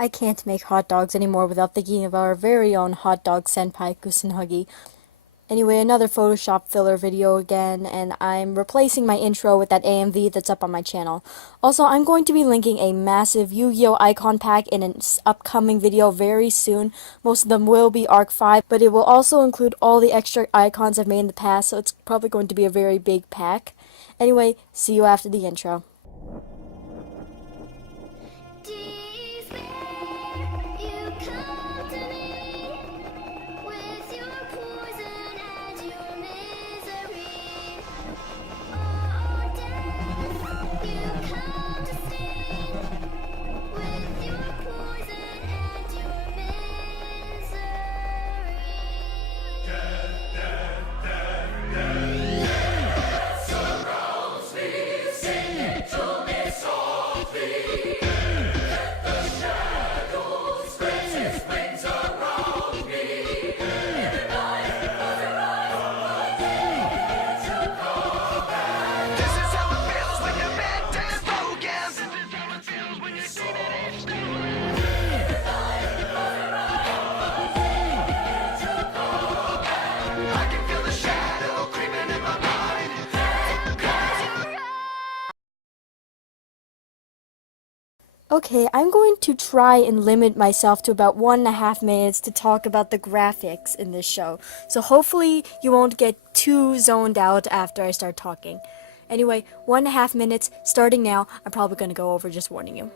I can't make hot dogs anymore without thinking of our very own hot dog senpai Kusanagi. Anyway, another Photoshop filler video again, and I'm replacing my intro with that AMV that's up on my channel. Also, I'm going to be linking a massive Yu-Gi-Oh! Icon pack in an upcoming video very soon. Most of them will be Arc 5, but it will also include all the extra icons I've made in the past, so it's probably going to be a very big pack. Anyway, see you after the intro. Okay, I'm going to try and limit myself to about 1.5 minutes to talk about the graphics in this show. So hopefully you won't get too zoned out after I start talking. Anyway, 1.5 minutes, starting now. I'm probably going to go over, just warning you.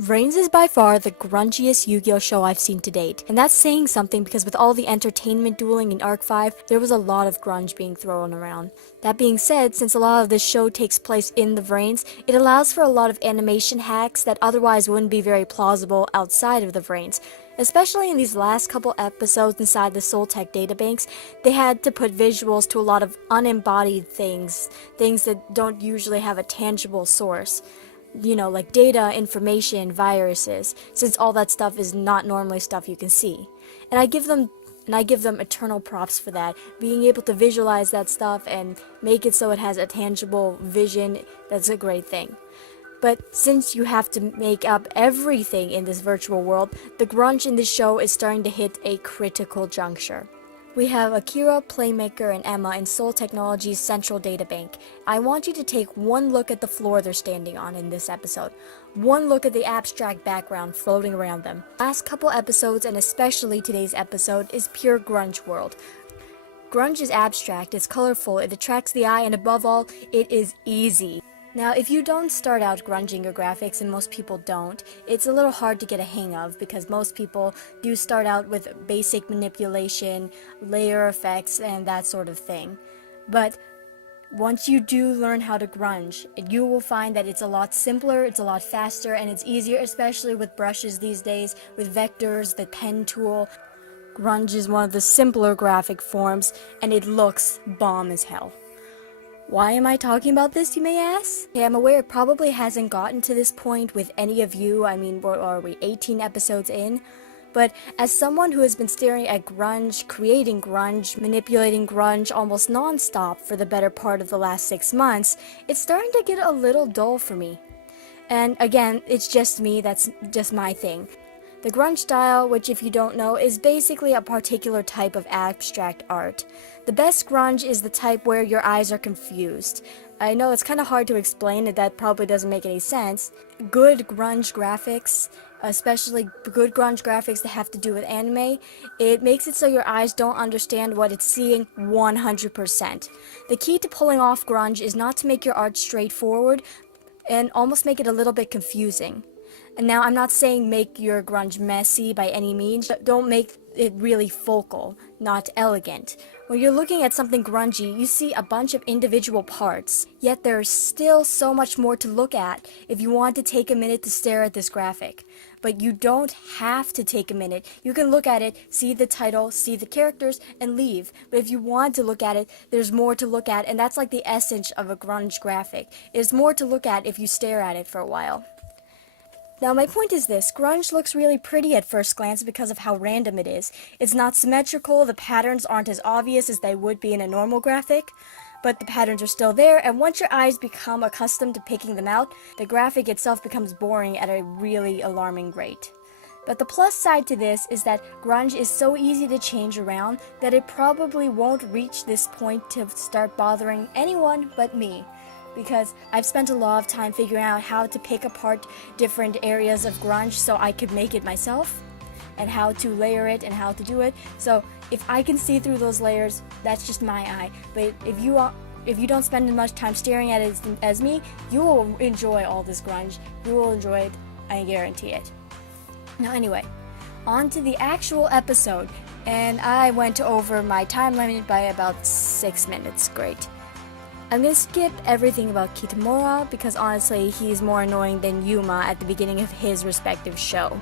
VRains is by far the grungiest Yu-Gi-Oh! Show I've seen to date, and that's saying something because with all the entertainment dueling in Arc 5, there was a lot of grunge being thrown around. That being said, since a lot of this show takes place in the VRains, it allows for a lot of animation hacks that otherwise wouldn't be very plausible outside of the VRains. Especially in these last couple episodes inside the Soultech databanks, they had to put visuals to a lot of unembodied things that don't usually have a tangible source. You know, like data, information, viruses, since all that stuff is not normally stuff you can see. And I give them eternal props for that. Being able to visualize that stuff and make it so it has a tangible vision, that's a great thing. But since you have to make up everything in this virtual world, the grunge in this show is starting to hit a critical juncture. We have Akira, Playmaker, and Emma in Soul Technology's central databank. I want you to take one look at the floor they're standing on in this episode. One look at the abstract background floating around them. Last couple episodes, and especially today's episode, is pure grunge world. Grunge is abstract, it's colorful, it attracts the eye, and above all, it is easy. Now, if you don't start out grunging your graphics, and most people don't, it's a little hard to get a hang of because most people do start out with basic manipulation, layer effects, and that sort of thing. But once you do learn how to grunge, you will find that it's a lot simpler, it's a lot faster, and it's easier, especially with brushes these days, with vectors, the pen tool. Grunge is one of the simpler graphic forms, and it looks bomb as hell. Why am I talking about this, you may ask? Okay, I'm aware it probably hasn't gotten to this point with any of you. I mean, what are we, 18 episodes in? But as someone who has been staring at grunge, creating grunge, manipulating grunge almost non-stop for the better part of the last 6 months, it's starting to get a little dull for me. And again, it's just me, that's just my thing. The grunge style, which if you don't know, is basically a particular type of abstract art. The best grunge is the type where your eyes are confused. I know it's kind of hard to explain, and that probably doesn't make any sense. Good grunge graphics, especially good grunge graphics that have to do with anime, it makes it so your eyes don't understand what it's seeing 100%. The key to pulling off grunge is not to make your art straightforward and almost make it a little bit confusing. And now, I'm not saying make your grunge messy by any means, but don't make it really focal, not elegant. When you're looking at something grungy, you see a bunch of individual parts, yet there's still so much more to look at if you want to take a minute to stare at this graphic. But you don't have to take a minute. You can look at it, see the title, see the characters, and leave. But if you want to look at it, there's more to look at, and that's like the essence of a grunge graphic. There's more to look at if you stare at it for a while. Now, my point is this: grunge looks really pretty at first glance because of how random it is. It's not symmetrical, the patterns aren't as obvious as they would be in a normal graphic, but the patterns are still there, and once your eyes become accustomed to picking them out, the graphic itself becomes boring at a really alarming rate. But the plus side to this is that grunge is so easy to change around that it probably won't reach this point to start bothering anyone but me. Because I've spent a lot of time figuring out how to pick apart different areas of grunge so I could make it myself, and how to layer it and how to do it. So if I can see through those layers, that's just my eye. But if you don't spend much time staring at it as me, you will enjoy all this grunge. You will enjoy it, I guarantee it. Now anyway, on to the actual episode, and I went over my time limit by about 6 minutes. Great. I'm gonna skip everything about Kitamura because honestly he's more annoying than Yuma at the beginning of his respective show.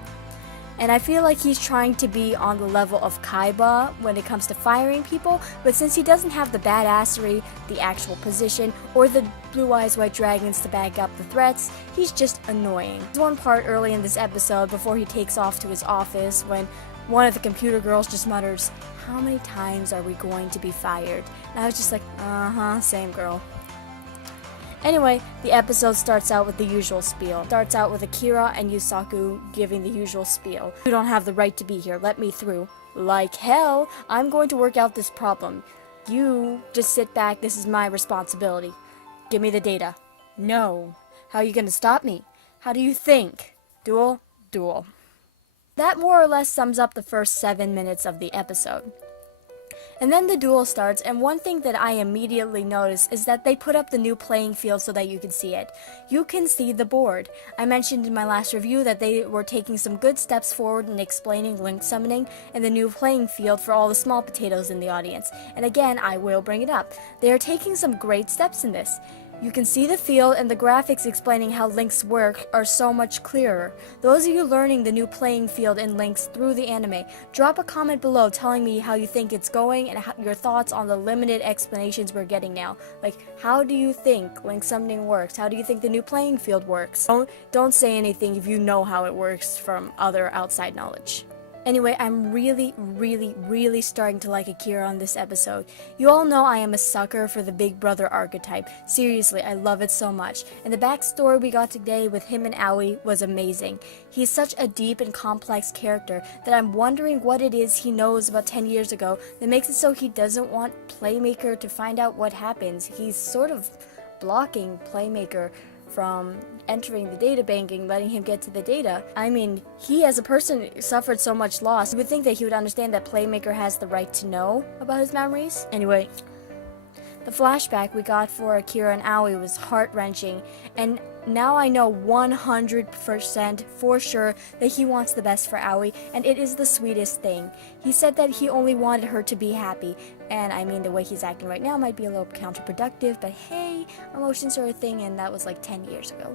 And I feel like he's trying to be on the level of Kaiba when it comes to firing people, but since he doesn't have the badassery, the actual position, or the blue eyes white dragons to back up the threats, he's just annoying. There's one part early in this episode before he takes off to his office when one of the computer girls just mutters, "How many times are we going to be fired?" And I was just like, same girl. Anyway, the episode starts out with the usual spiel. Starts out with Akira and Yusaku giving the usual spiel. "You don't have the right to be here, let me through." "Like hell, I'm going to work out this problem. You just sit back, this is my responsibility. Give me the data." "No." "How are you gonna stop me?" "How do you think?" "Duel, duel." That more or less sums up the first 7 minutes of the episode. And then the duel starts, and one thing that I immediately noticed is that they put up the new playing field so that you can see it. You can see the board. I mentioned in my last review that they were taking some good steps forward in explaining link summoning and the new playing field for all the small potatoes in the audience. And again, I will bring it up. They are taking some great steps in this. You can see the field, and the graphics explaining how links work are so much clearer. Those of you learning the new playing field in links through the anime, drop a comment below telling me how you think it's going and your thoughts on the limited explanations we're getting now. Like, how do you think link summoning works? How do you think the new playing field works? Don't say anything if you know how it works from other outside knowledge. Anyway, I'm really starting to like Akira on this episode. You all know I am a sucker for the big brother archetype. Seriously, I love it so much. And the backstory we got today with him and Aoi was amazing. He's such a deep and complex character that I'm wondering what it is he knows about 10 years ago that makes it so he doesn't want Playmaker to find out what happens. He's sort of blocking Playmaker from entering the data banking, letting him get to the data. I mean, he as a person suffered so much loss. You would think that he would understand that Playmaker has the right to know about his memories. Anyway, the flashback we got for Akira and Aoi was heart-wrenching, and now I know 100% for sure that he wants the best for Aoi, and it is the sweetest thing. He said that he only wanted her to be happy, and I mean, the way he's acting right now might be a little counterproductive, but hey, emotions are a thing, and that was like 10 years ago.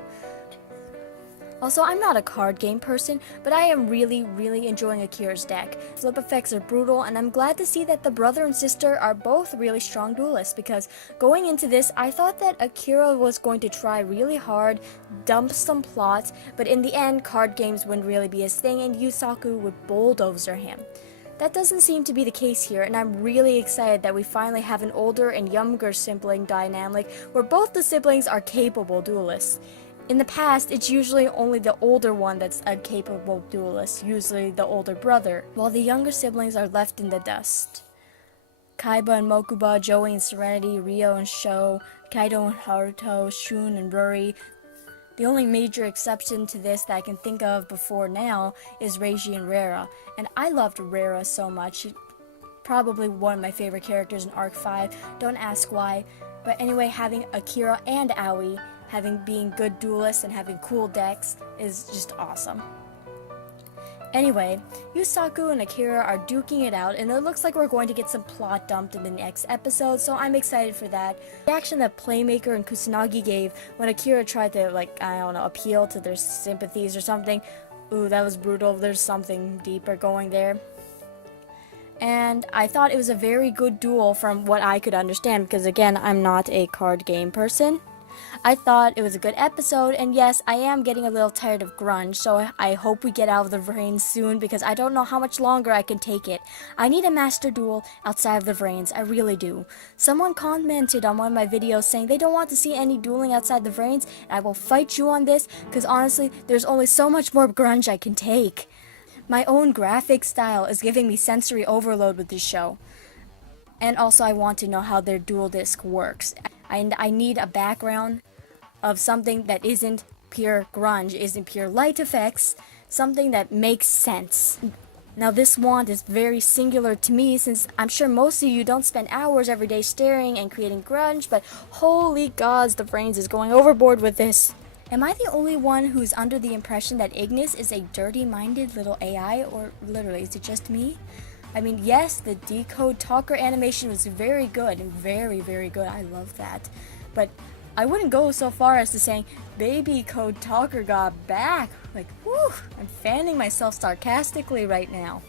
Also, I'm not a card game person, but I am really enjoying Akira's deck. Flip effects are brutal, and I'm glad to see that the brother and sister are both really strong duelists, because going into this, I thought that Akira was going to try really hard, dump some plots, but in the end, card games wouldn't really be his thing, and Yusaku would bulldozer him. That doesn't seem to be the case here, and I'm really excited that we finally have an older and younger sibling dynamic where both the siblings are capable duelists. In the past, it's usually only the older one that's a capable duelist, usually the older brother, while the younger siblings are left in the dust. Kaiba and Mokuba, Joey and Serenity, Ryo and Sho, Kaido and Haruto, Shun and Ruri. The only major exception to this that I can think of before now is Reiji and Rera, and I loved Rera so much. Probably one of my favorite characters in Arc 5, don't ask why. But anyway, having Akira and Aoi, being good duelists and having cool decks is just awesome. Anyway, Yusaku and Akira are duking it out, and it looks like we're going to get some plot dumped in the next episode, so I'm excited for that. The reaction that Playmaker and Kusanagi gave when Akira tried to, appeal to their sympathies or something, ooh, that was brutal. There's something deeper going there. And I thought it was a very good duel from what I could understand, because again, I'm not a card game person. I thought it was a good episode, and yes, I am getting a little tired of grunge, so I hope we get out of the VRains soon because I don't know how much longer I can take it. I need a master duel outside of the VRains, I really do. Someone commented on one of my videos saying they don't want to see any dueling outside the VRains, and I will fight you on this because honestly, there's only so much more grunge I can take. My own graphic style is giving me sensory overload with this show. And also I want to know how their dual disc works. And I need a background of something that isn't pure grunge, isn't pure light effects, something that makes sense. Now this wand is very singular to me since I'm sure most of you don't spend hours every day staring and creating grunge, but holy gods, the VRains is going overboard with this. Am I the only one who's under the impression that Ignis is a dirty-minded little AI, or literally, is it just me? I mean, yes, the decode talker animation was very good, and very, very good, I love that. But I wouldn't go so far as to saying, baby code talker got back. Like, whew, I'm fanning myself sarcastically right now.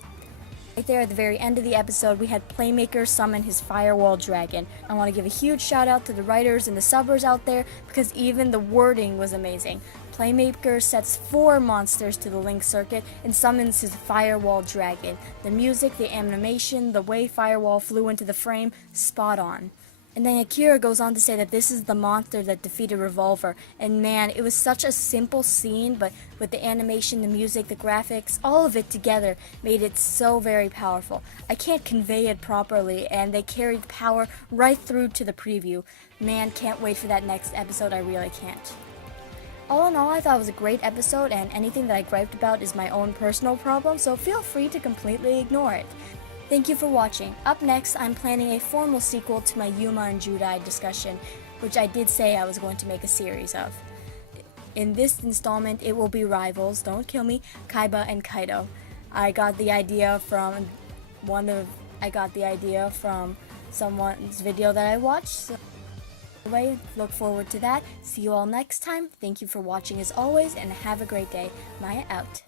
Right there at the very end of the episode, we had Playmaker summon his firewall dragon. I want to give a huge shout out to the writers and the subbers out there because even the wording was amazing. Playmaker sets 4 monsters to the link circuit and summons his firewall dragon. The music, the animation, the way firewall flew into the frame, spot on. And then Akira goes on to say that this is the monster that defeated Revolver. And man, it was such a simple scene, but with the animation, the music, the graphics, all of it together made it so very powerful. I can't convey it properly, and they carried power right through to the preview. Man, can't wait for that next episode, I really can't. All in all, I thought it was a great episode, and anything that I griped about is my own personal problem, so feel free to completely ignore it. Thank you for watching. Up next, I'm planning a formal sequel to my Yuma and Judai discussion, which I did say I was going to make a series of. In this installment, it will be rivals, don't kill me, Kaiba and Kaido. I got the idea from someone's video that I watched. So anyway, look forward to that. See you all next time. Thank you for watching as always, and have a great day. Mya out.